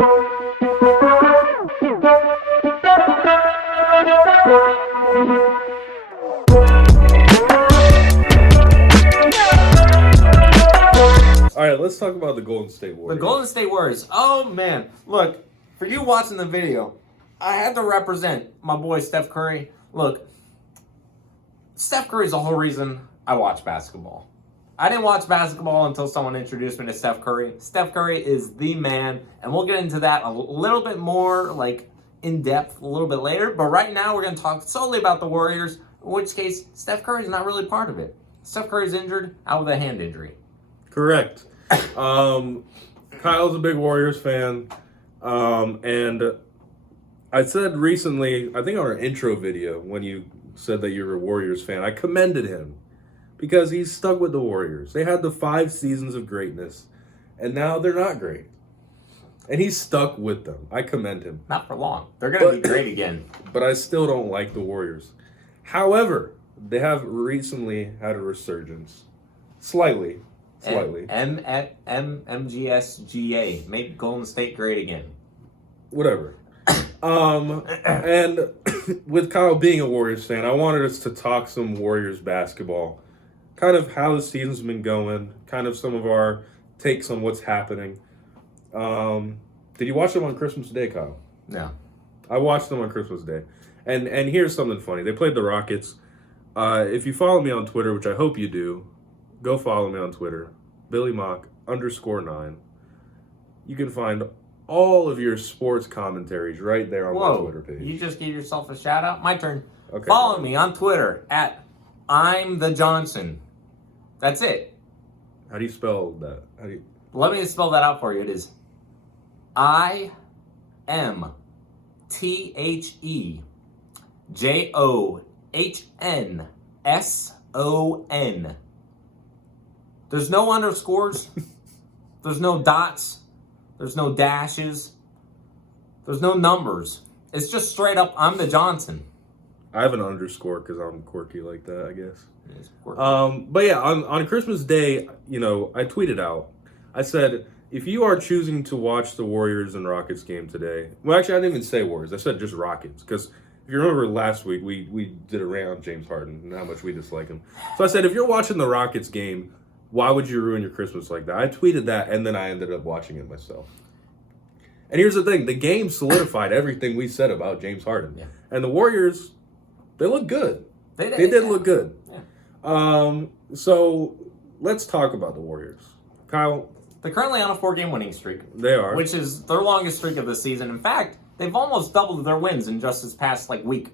All right, let's talk about the Golden State Warriors. The Golden State Warriors. Oh, man. Look, for you watching the video, I had to represent my boy Steph Curry. Look, Steph Curry's the whole reason I watch basketball. I didn't watch basketball until someone introduced me to Steph Curry. Steph Curry is the man, and we'll get into that a little bit more, like, in depth a little bit later. But right now, we're going to talk solely about the Warriors, in which case, Steph Curry's not really part of it. Steph Curry's injured, out with a hand injury. Correct. Kyle's a big Warriors fan, and I said recently, I think on our intro video, when you said that you're a Warriors fan, I commended him because he's stuck with the Warriors. They had the 5 seasons of greatness, and now they're not great. And he's stuck with them. I commend him. Not for long. They're going to be great again. But I still don't like the Warriors. However, they have recently had a resurgence. Slightly. MGSGA. Make Golden State great again. Whatever. And with Kyle being a Warriors fan, I wanted us to talk some Warriors basketball. Kind of how the season's been going. Kind of some of our takes on what's happening. Did you watch them on Christmas Day, Kyle? No. I watched them on Christmas Day. And here's something funny. They played the Rockets. If you follow me on Twitter, which I hope you do, go follow me on Twitter, BillyMock_9. You can find all of your sports commentaries right there on my Twitter page. You just give yourself a shout out? My turn. Okay. Follow me on Twitter at I'm the Johnson. That's it. How do you spell that? Let me spell that out for you. It is IMTHEJOHNSON. There's no underscores. There's no dots. There's no dashes. There's no numbers. It's just straight up, I'm the Johnson. I have an underscore because I'm quirky like that, I guess. It's quirky. But yeah, on Christmas Day, I tweeted out. I said, if you are choosing to watch the Warriors and Rockets game today, well, actually, I didn't even say Warriors. I said just Rockets because if you remember last week, we did a rant on James Harden and how much we dislike him. So I said, if you're watching the Rockets game, why would you ruin your Christmas like that? I tweeted that, and then I ended up watching it myself. And here's the thing. The game solidified everything we said about James Harden. Yeah. And the Warriors, they look good. They did look good. Yeah. So let's talk about the Warriors. Kyle. They're currently on a 4-game winning streak. They are. Which is their longest streak of the season. In fact, they've almost doubled their wins in just this past week.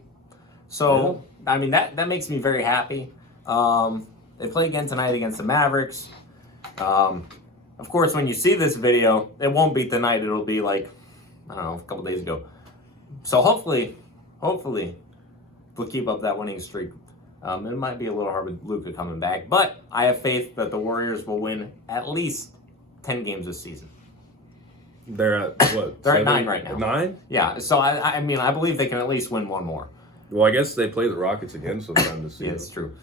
So, yeah. I mean, that makes me very happy. They play again tonight against the Mavericks. Of course, when you see this video, it won't be tonight. It'll be a couple days ago. So hopefully, we'll keep up that winning streak. It might be a little hard with Luka coming back, but I have faith that the Warriors will win at least 10 games this season. They're at what? They're at 9 right now. 9? Yeah. So I believe they can at least win one more. Well, I guess they play the Rockets again sometime this season. Yeah, it's true.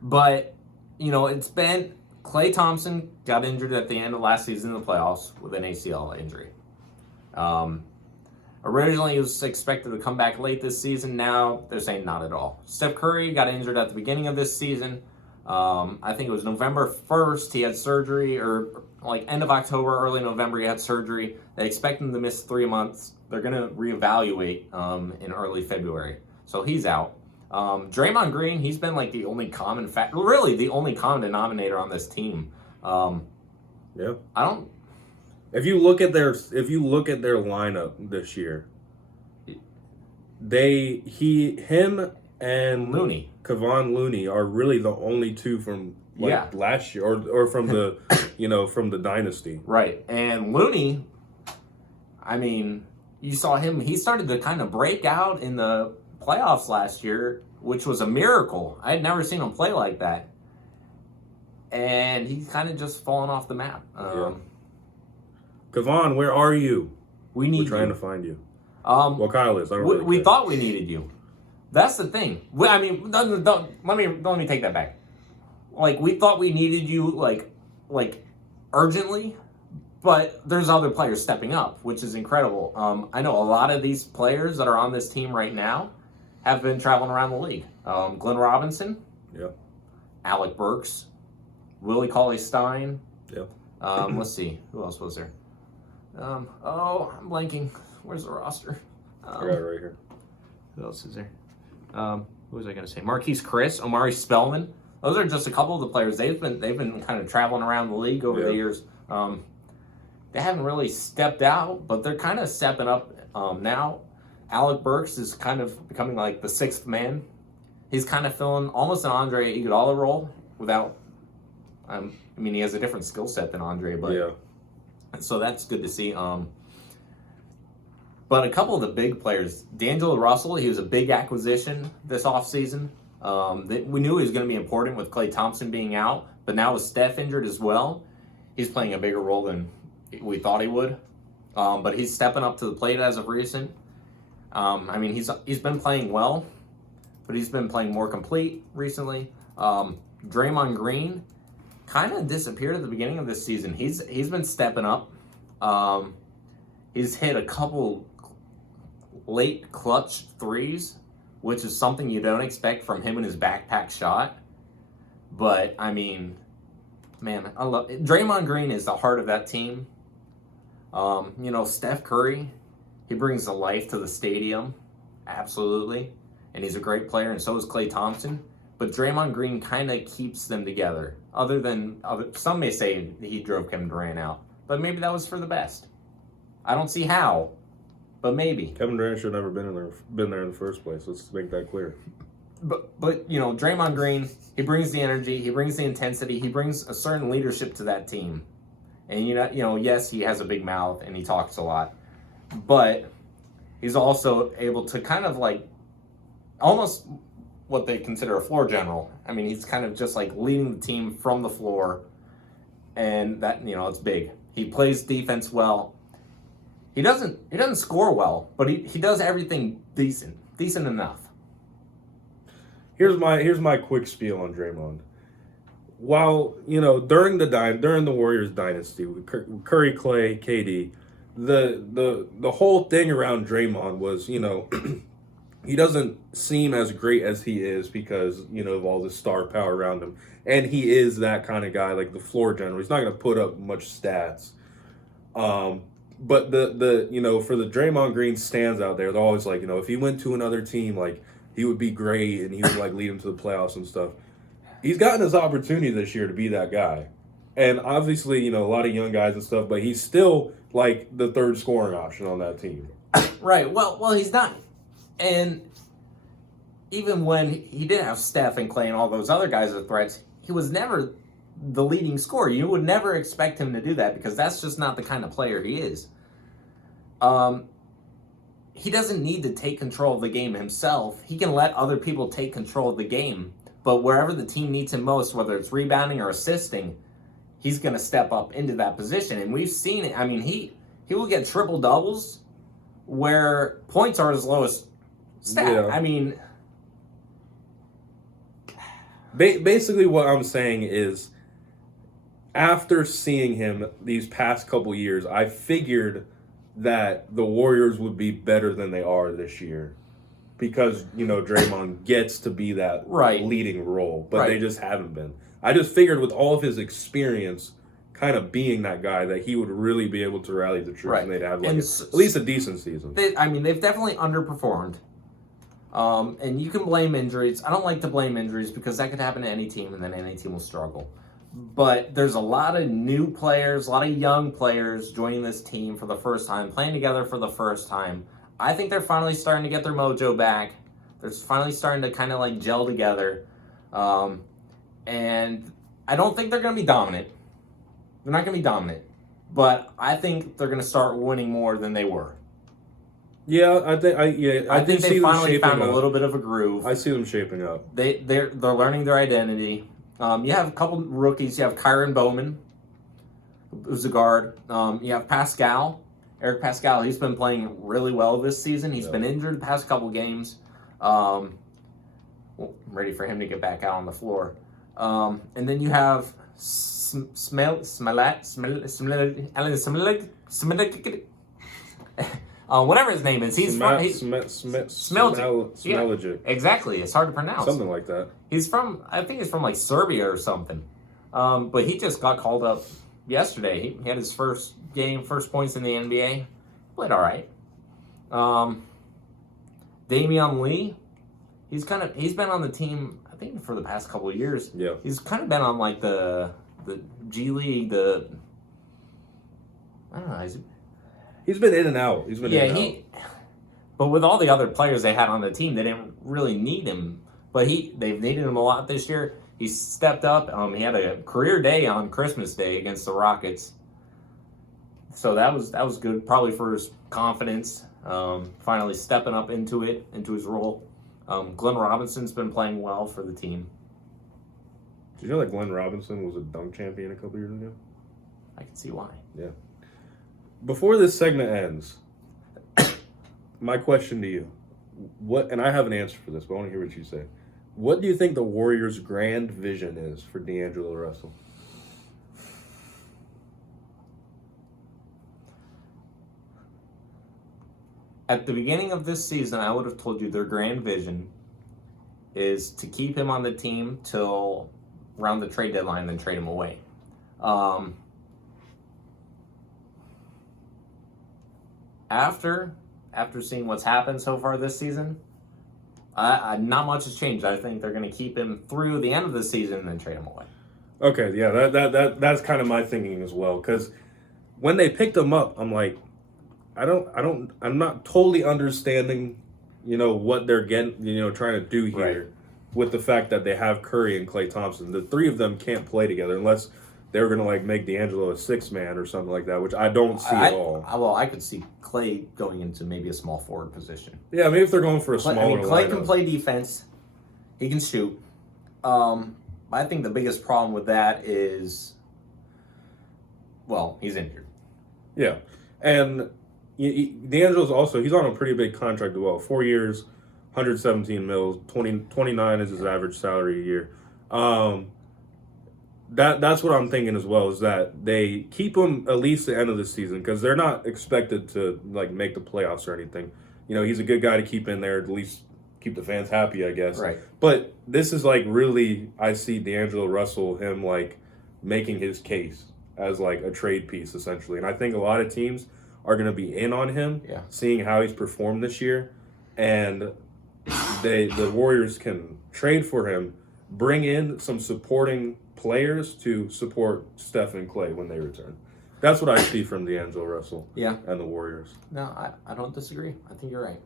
But, it's been Klay Thompson got injured at the end of last season in the playoffs with an ACL injury. Originally, he was expected to come back late this season. Now, they're saying not at all. Steph Curry got injured at the beginning of this season. I think it was November 1st he had surgery, or end of October, early November he had surgery. They expect him to miss 3 months. They're going to reevaluate in early February. So he's out. Draymond Green, he's been the only common really the only common denominator on this team. Yeah. I don't. If you look at their lineup this year, him and Looney, Kevon Looney are really the only two from last year or from the from the dynasty. Right. And Looney, I mean, you saw him, he started to kind of break out in the playoffs last year, which was a miracle. I had never seen him play like that. And he's kind of just fallen off the map. Kevon, where are you? We're trying to find you. Well, Kyle is. I don't really we thought we needed you. That's the thing. Let me take that back. We thought we needed you urgently, But there's other players stepping up, which is incredible. I know a lot of these players that are on this team right now have been traveling around the league. Glenn Robinson, Yeah. Alec Burks, Willie Cauley-Stein. Yeah. Let's see, who else was there? I'm blanking. Where's the roster? I got it right here. Who else is there? Who was I going to say? Marquise Chris, Omari Spellman. Those are just a couple of the players. They've been kind of traveling around the league over the years. They haven't really stepped out, but they're kind of stepping up now. Alec Burks is kind of becoming like the sixth man. He's kind of filling almost an Andre Iguodala role without. I mean, he has a different skill set than Andre, but Yeah. so that's good to see. But a couple of the big players, D'Angelo Russell, he was a big acquisition this offseason. We knew he was going to be important with Klay Thompson being out, but now with Steph injured as well, he's playing a bigger role than we thought he would. But he's stepping up to the plate as of recent. I mean, he's been playing well, but he's been playing more complete recently. Draymond Green kind of disappeared at the beginning of this season. He's been stepping up. He's hit a couple late clutch threes, which is something you don't expect from him and his backpack shot. But I mean, man, I love it. Draymond Green is the heart of that team. Steph Curry, he brings the life to the stadium, absolutely, and he's a great player, and so is Klay Thompson. But Draymond Green kind of keeps them together. Some may say he drove Kevin Durant out, but maybe that was for the best. I don't see how, but maybe. Kevin Durant should have never been there in the first place. Let's make that clear. But Draymond Green, he brings the energy, he brings the intensity, he brings a certain leadership to that team. And yes, he has a big mouth and he talks a lot, but he's also able to kind of like almost what they consider a floor general. I mean, he's kind of just like leading the team from the floor, and that it's big. He plays defense well. He doesn't score well, but he does everything decent enough. Here's my quick spiel on Draymond. While during the Warriors dynasty with Curry, Clay, KD, the whole thing around Draymond was he doesn't seem as great as he is because of all the star power around him, and he is that kind of guy, like the floor general. He's not going to put up much stats. But the for the Draymond Green stands out there, they're always like, if he went to another team, like he would be great and he would like lead him to the playoffs and stuff. He's gotten his opportunity this year to be that guy. And obviously, a lot of young guys and stuff, but he's still like the third scoring option on that team. Right. Well, he's not. And even when he did have Steph and Clay and all those other guys as threats, he was never the leading scorer. You would never expect him to do that because that's just not the kind of player he is. He doesn't need to take control of the game himself. He can let other people take control of the game. But wherever the team needs him most, whether it's rebounding or assisting, he's going to step up into that position. And we've seen it. I mean, he will get triple doubles where points are his lowest stat. Yeah. I mean, basically what I'm saying is, after seeing him these past couple years, I figured that the Warriors would be better than they are this year. Because, Draymond gets to be that leading role, but they just haven't been. I just figured with all of his experience kind of being that guy that he would really be able to rally the troops and they'd have at least a decent season. They've definitely underperformed. And you can blame injuries. I don't like to blame injuries because that could happen to any team and then any team will struggle. But there's a lot of new players, a lot of young players joining this team for the first time, playing together for the first time. I think they're finally starting to get their mojo back. They're finally starting to kind of like gel together. And I don't think they're going to be dominant. They're not going to be dominant. But I think they're going to start winning more than they were. Yeah, I think they finally found a little bit of a groove. I see them shaping up. They're learning their identity. You have a couple rookies. You have Kyron Bowman, who's a guard. You have Eric Pascal. He's been playing really well this season. He's been injured the past couple games. I'm ready for him to get back out on the floor. And then you have whatever his name is. He's from Smelagic. Exactly. It's hard to pronounce. Something like that. I think he's from like Serbia or something. But he just got called up yesterday. He had his first points in the NBA. Played all right. Damian Lee, he's been on the team, I think, for the past couple of years. Yeah. He's kind of been on like the G League, I don't know. He's been in and out. But with all the other players they had on the team, they didn't really need him. But they've needed him a lot this year. He stepped up. He had a career day on Christmas Day against the Rockets. So that was good, probably for his confidence. Finally stepping up into his role. Glenn Robinson's been playing well for the team. Did you know that Glenn Robinson was a dunk champion a couple years ago? I can see why. Yeah. Before this segment ends, my question to you, and I have an answer for this, but I want to hear what you say. What do you think the Warriors' grand vision is for D'Angelo Russell? At the beginning of this season, I would have told you their grand vision is to keep him on the team till around the trade deadline, then trade him away. After seeing what's happened so far this season, not much has changed. I think they're going to keep him through the end of the season and then trade him away. Okay, yeah, that's kind of my thinking as well. Because when they picked him up, I'm like, I'm not totally understanding, what they're getting, trying to do here. Right. With the fact that they have Curry and Klay Thompson. The three of them can't play together unless they were going to make D'Angelo a sixth man or something like that, which I don't see at all. Well, I could see Klay going into maybe a small forward position. Yeah, maybe if they're going for a smaller Klay lineup. can play defense. He can shoot. I think the biggest problem with that is, he's injured. Yeah. And D'Angelo's also, he's on a pretty big contract as well. 4 years, 117 mils, 29 is his average salary a year. That's what I'm thinking as well, is that they keep him at least the end of the season, because they're not expected to make the playoffs or anything. He's a good guy to keep in there, at least keep the fans happy, I guess. Right. But this is really, I see D'Angelo Russell, him making his case as a trade piece essentially. And I think a lot of teams are going to be in on him, seeing how he's performed this year, and the Warriors can trade for him, bring in some supporting players to support Steph and Klay when they return. That's what I see from D'Angelo Russell and the Warriors. No, I don't disagree. I think you're right.